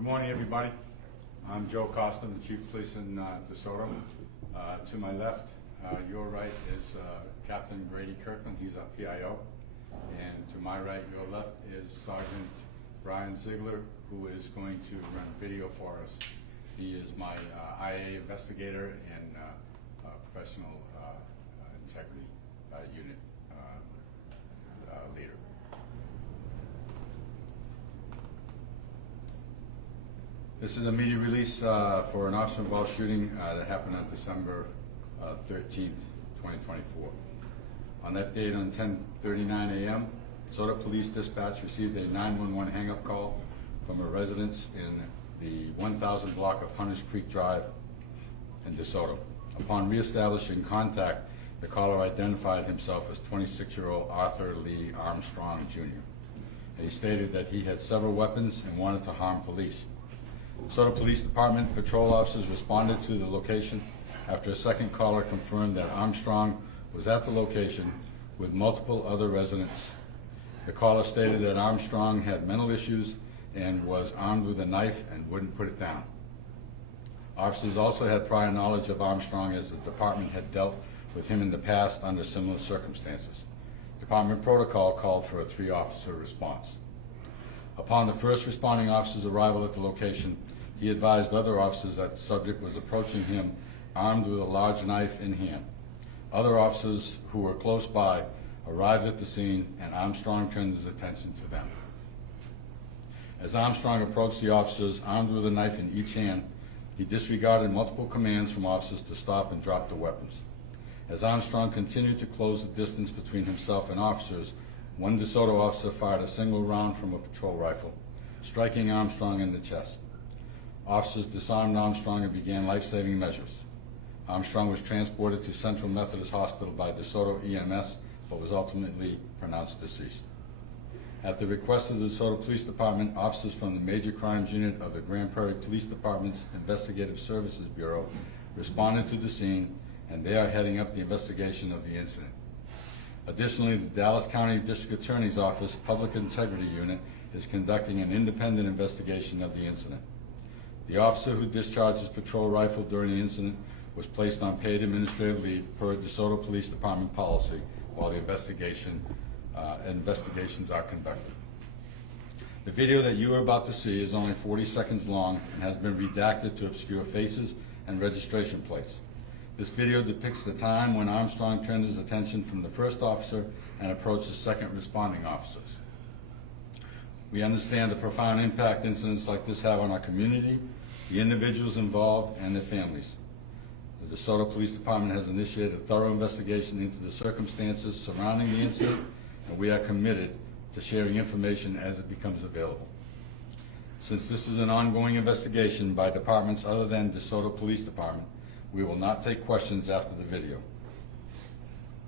Good morning, everybody. I'm Joe Costa, the Chief of Police in DeSoto. To my left, your right, is Captain Grady Kirkland. He's our PIO. And to my right, your left, is Sergeant Brian Ziegler, who is going to run video for us. He is my IA investigator and professional integrity unit leader. This is a media release for an officer-involved shooting that happened on December 13th, 2024. On that date, on 10:39 a.m., DeSoto Police Dispatch received a 911 hang-up call from a residence in the 1000 block of Hunters Creek Drive in DeSoto. Upon reestablishing contact, the caller identified himself as 26-year-old Arthur Armstrong, Jr. And he stated that he had several weapons and wanted to harm police. DeSoto Police Department patrol officers responded to the location after a second caller confirmed that Armstrong was at the location with multiple other residents. The caller stated that Armstrong had mental issues and was armed with a knife and wouldn't put it down. Officers also had prior knowledge of Armstrong, as the department had dealt with him in the past under similar circumstances. Department protocol called for a 3-officer response. Upon the first responding officer's arrival at the location, he advised other officers that the subject was approaching him armed with a large knife in hand. Other officers who were close by arrived at the scene, and Armstrong turned his attention to them. As Armstrong approached the officers, armed with a knife in each hand, he disregarded multiple commands from officers to stop and drop the weapons. As Armstrong continued to close the distance between himself and officers, one DeSoto officer fired a single round from a patrol rifle, striking Armstrong in the chest. Officers disarmed Armstrong and began life-saving measures. Armstrong was transported to Central Methodist Hospital by DeSoto EMS, but was ultimately pronounced deceased. At the request of the DeSoto Police Department, officers from the Major Crimes Unit of the Grand Prairie Police Department's Investigative Services Bureau responded to the scene, and they are heading up the investigation of the incident. Additionally, the Dallas County District Attorney's Office Public Integrity Unit is conducting an independent investigation of the incident. The officer who discharged his patrol rifle during the incident was placed on paid administrative leave per DeSoto Police Department policy while the investigations are conducted. The video that you are about to see is only 40 seconds long and has been redacted to obscure faces and registration plates. This video depicts the time when Armstrong turned his attention from the first officer and approached the second responding officers. We understand the profound impact incidents like this have on our community, the individuals involved, and their families. The DeSoto Police Department has initiated a thorough investigation into the circumstances surrounding the incident, and we are committed to sharing information as it becomes available. Since this is an ongoing investigation by departments other than DeSoto Police Department, we will not take questions after the video.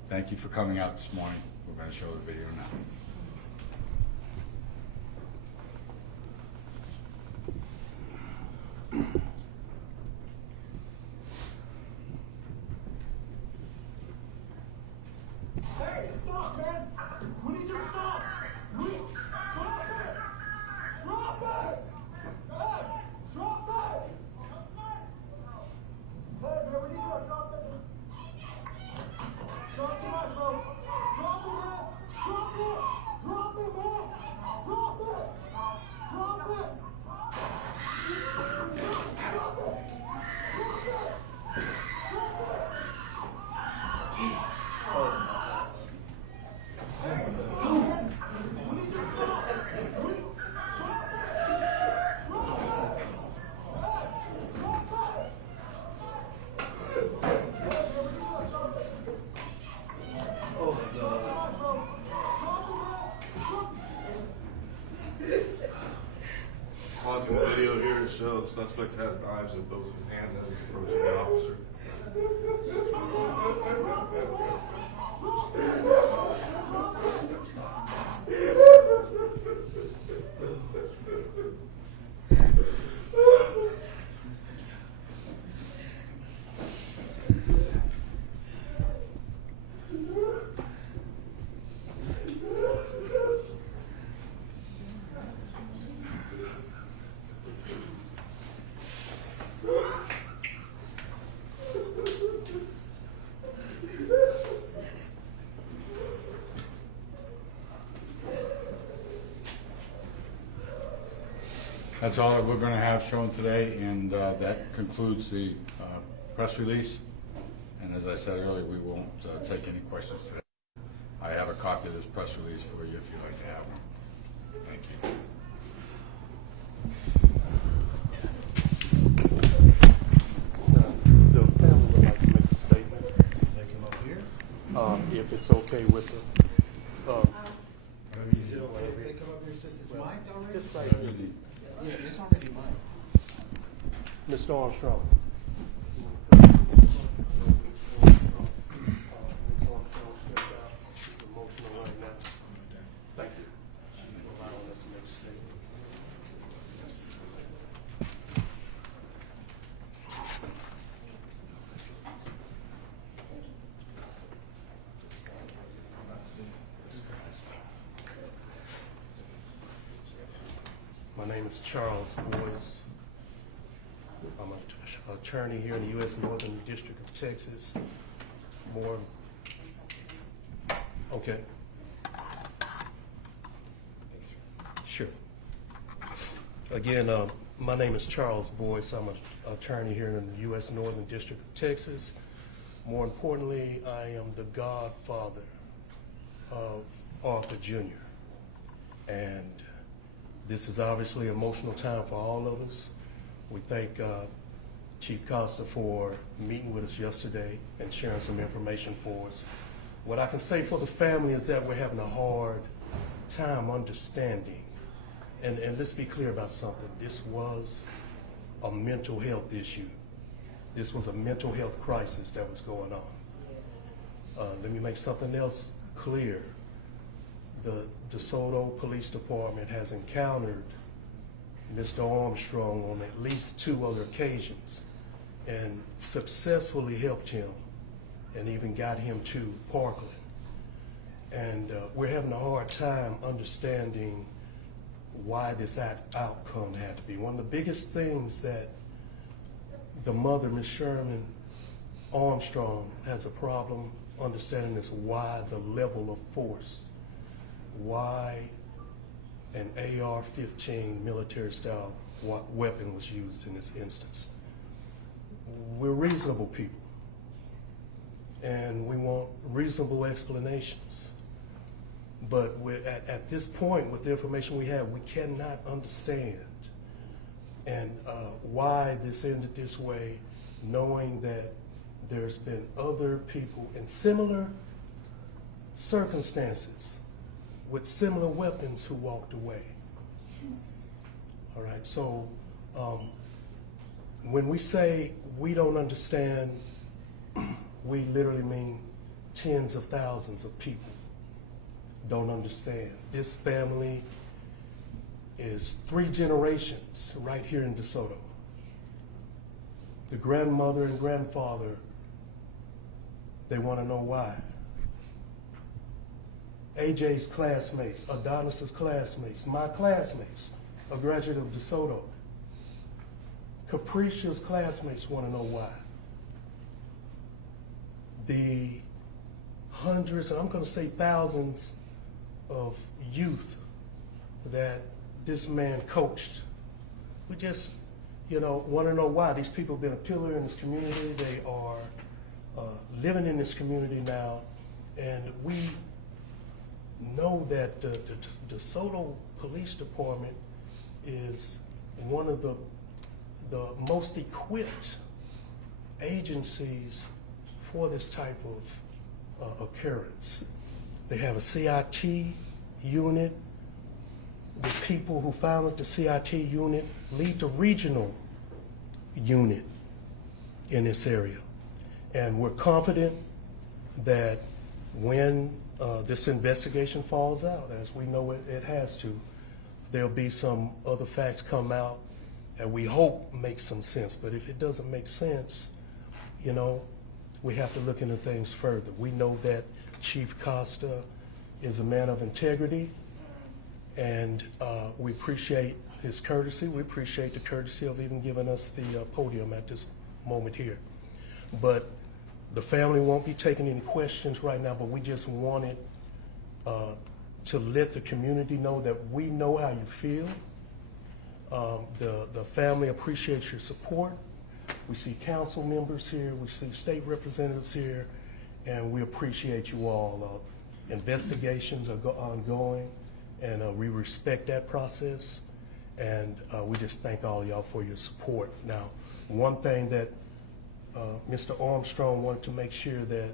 Thank you for coming out this morning. We're going to show the video now. Hey, stop, man! We need you to stop! Drop it! Drop it! Hey, drop it! Hey, man, we need you to drop it! Drop the rifle! Drop it, man! Drop it! Drop it, man! Drop it! Drop it! Drop it! Pausing the video here to show the suspect has knives in both of his hands as he's approaching the officer. That's all that we're going to have shown today, and that concludes the press release. And as I said earlier, we won't take any questions today. I have a copy of this press release for you if you'd like to have one. Thank you. The family would like to make a statement. They come up here. If it's okay with them. Is it okay if they come up here since it's mic'd already? Just right here. Yeah, it's already mic'd. Mr. Armstrong. Ms. Armstrong stepped out. She's emotional right now. Thank you. She's allowing us to make a statement. My name is Charles Boyce. I'm an attorney here in the U.S. Northern District of Texas. More. Okay. Sure. Again, my name is Charles Boyce. I'm an attorney here in the U.S. Northern District of Texas. More importantly, I am the godfather of Arthur Jr. And this is obviously an emotional time for all of us. We thank Chief Costa for meeting with us yesterday and sharing some information for us. What I can say for the family is that we're having a hard time understanding. And let's be clear about something. This was a mental health issue. This was a mental health crisis that was going on. Let me make something else clear. The DeSoto Police Department has encountered Mr. Armstrong on at least 2 other occasions and successfully helped him and even got him to Parkland. And we're having a hard time understanding why this outcome had to be. One of the biggest things that the mother, Ms. Sherman Armstrong, has a problem understanding is why the level of force, why an AR-15 military-style weapon was used in this instance. We're reasonable people, and we want reasonable explanations. But at this point, with the information we have, we cannot understand and why this ended this way, knowing that there's been other people in similar circumstances with similar weapons who walked away. All right, so when we say we don't understand, we literally mean tens of thousands of people don't understand. This family is 3 generations right here in DeSoto. The grandmother and grandfather, they want to know why. AJ's classmates, Adonis's classmates, my classmates, a graduate of DeSoto. Capricia's classmates want to know why. The hundreds, and I'm going to say thousands of youth that this man coached, we just, want to know why. These people have been a pillar in this community. They are living in this community now, and we know that the DeSoto Police Department is one of the most equipped agencies for this type of occurrence. They have a CIT unit. The people who founded the CIT unit lead the regional unit in this area. And we're confident that when this investigation falls out, as we know it has to, there'll be some other facts come out that we hope make some sense. But if it doesn't make sense, we have to look into things further. We know that Chief Costa is a man of integrity, and we appreciate his courtesy. We appreciate the courtesy of even giving us the podium at this moment here. But the family won't be taking any questions right now, but we just wanted to let the community know that we know how you feel. The family appreciates your support. We see council members here, we see state representatives here, and we appreciate you all. Investigations are ongoing, and we respect that process, and we just thank all of y'all for your support. Now, one thing that Mr. Armstrong wanted to make sure that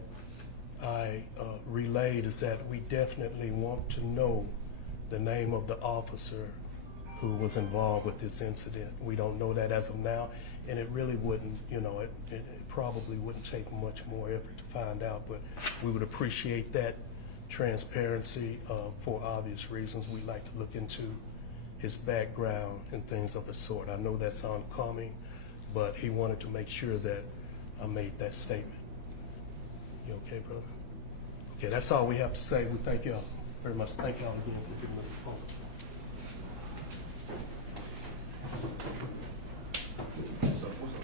I relayed is that we definitely want to know the name of the officer who was involved with this incident. We don't know that as of now, and it really wouldn't, you know, it probably wouldn't take much more effort to find out, but we would appreciate that transparency for obvious reasons. We'd like to look into his background and things of the sort. I know that's oncoming, but he wanted to make sure that I made that statement. You okay, brother? Okay, that's all we have to say. We thank y'all very much. Thank y'all again for giving us the phone.